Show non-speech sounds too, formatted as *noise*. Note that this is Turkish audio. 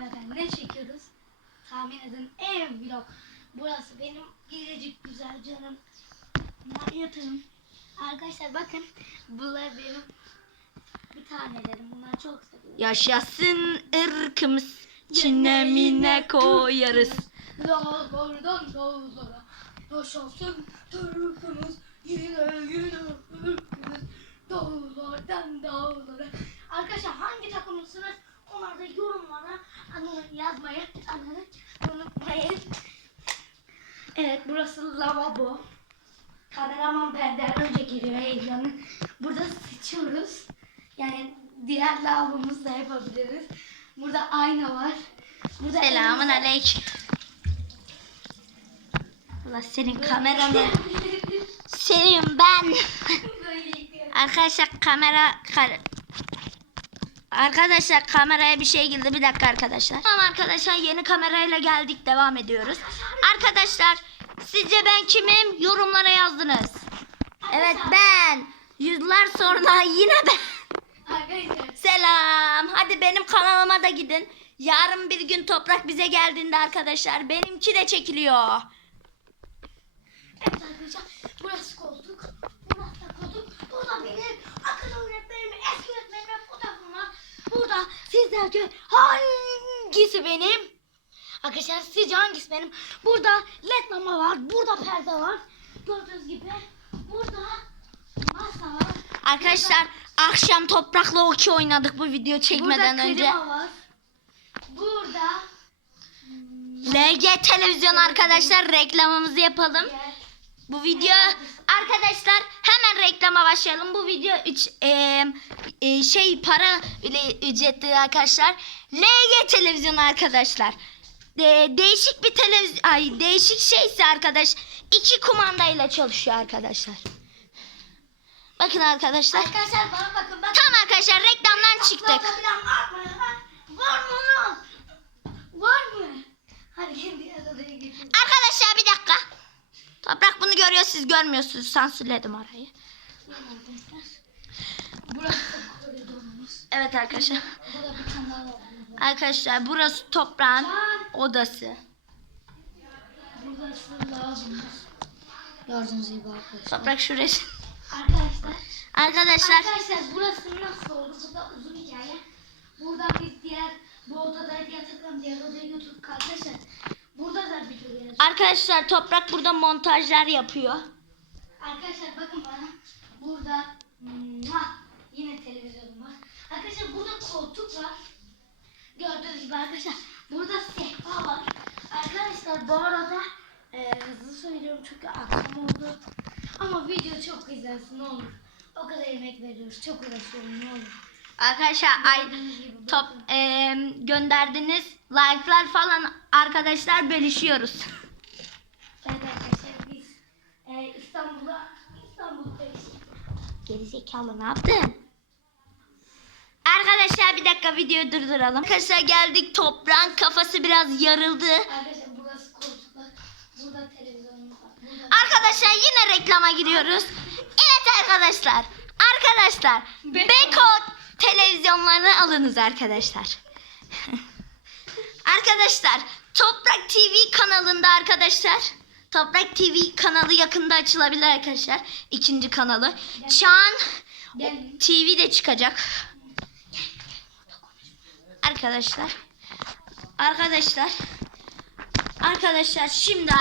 beraber ne çekiyoruz? Tahmin edin ev vlog. Burası benim gelecek güzel canım. Yatırım. Arkadaşlar bakın bunlar benim bir tanelerim. Bunları çok seviyorum. Yaşasın ırkımız. Çinemine koyarız. Dağlardan dağlara yaşasın Türk'ümüz yine yine ırkımız dağlardan dağlara. Arkadaşlar hangi takımlısınız? Anı yazmayı anı unutmayın. Evet burası lavabo. Kameraman benden önce giriyor heyecanı. Burada sıçıyoruz. Yani diğer lavabomuzda da yapabiliriz. Burada ayna var. Burada Selamun aleyküm. Allah senin kameranı. *laughs* Senin ben. Arkadaşlar kamera Arkadaşlar kameraya bir şey girdi. Bir dakika arkadaşlar. Tamam arkadaşlar yeni kamerayla geldik. Devam ediyoruz. Arkadaşlar sizce ben kimim? Yorumlara yazdınız. Evet ben. Yıllar sonra yine ben. Arkadaşlar Selam. Hadi benim kanalıma da gidin. Yarın bir gün toprak bize geldiğinde arkadaşlar benimki de çekiliyor. Evet arkadaşlar burası koltuk. Burası da koltuk. Burada benim akıl öğretmenim, eski öğretmenim fotoğrafım var. Burada sizlerce hangisi benim? Arkadaşlar sizce hangisi benim? Burada led lamba var. Burada perde var. Gördüğünüz gibi. Burada masa var. Arkadaşlar akşam toprakla okey oynadık bu video çekmeden Burada önce. klima var. Burada LG televizyon arkadaşlar reklamımızı yapalım. Bu video arkadaşlar hemen reklama başlayalım. Bu video üç, e, e, şey para ile ücretli arkadaşlar. LG televizyon arkadaşlar. De, değişik bir televizyon ay değişik şeyse arkadaş iki kumandayla çalışıyor arkadaşlar. Bakın arkadaşlar. Arkadaşlar bana bakın. bakın. Tamam arkadaşlar reklamdan çıktık. Abla falan var mı? Var mı? Var mı? Hadi kendi. Arkadaşlar bir dakika. Toprak bunu görüyor siz görmüyorsunuz. Sansürledim orayı. Burası koridorumuz. Evet arkadaşlar. Burada bir tane daha var. burada. Arkadaşlar burası toprağın odası. Burası lavabomuz. Gördüğünüz gibi arkadaşlar. Toprak şurası. Arkadaşlar. Arkadaşlar Arkadaşlar burası nasıl oldu? Bu da uzun hikaye. Buradan biz diğer bu odadaydı yataktan diğer odaya götürdük arkadaşlar. Burada da bir duruyor. arkadaşlar toprak burada montajlar yapıyor. Arkadaşlar bakın bana. Burada Mwah! yine televizyonum var. Arkadaşlar burada koltuk var. Gördüğünüz gibi arkadaşlar. Burada sehpa var. Arkadaşlar bu arada e, hızlı söylüyorum çünkü akşam oldu. Ama video çok izlensin ne olur. O kadar emek veriyoruz. Çok uğraşıyorum ne olur. Arkadaşlar ay top eee, gönderdiniz like'lar falan arkadaşlar bölüşüyoruz. Evet arkadaşlar biz e, İstanbul'a İstanbul'da Gerizekalı ne yaptın? Arkadaşlar bir dakika videoyu durduralım. Arkadaşlar geldik toprağın kafası biraz yarıldı. Arkadaşlar burası koltuklar. Burada televizyonumuz var. Burada Arkadaşlar yine reklama giriyoruz. Evet arkadaşlar. Arkadaşlar Beko. Televizyonlarını alınız arkadaşlar. *laughs* arkadaşlar Toprak TV kanalında arkadaşlar. Toprak TV kanalı yakında açılabilir arkadaşlar. İkinci kanalı. Çağan Gelin. TV de çıkacak. Arkadaşlar. Arkadaşlar. Arkadaşlar şimdi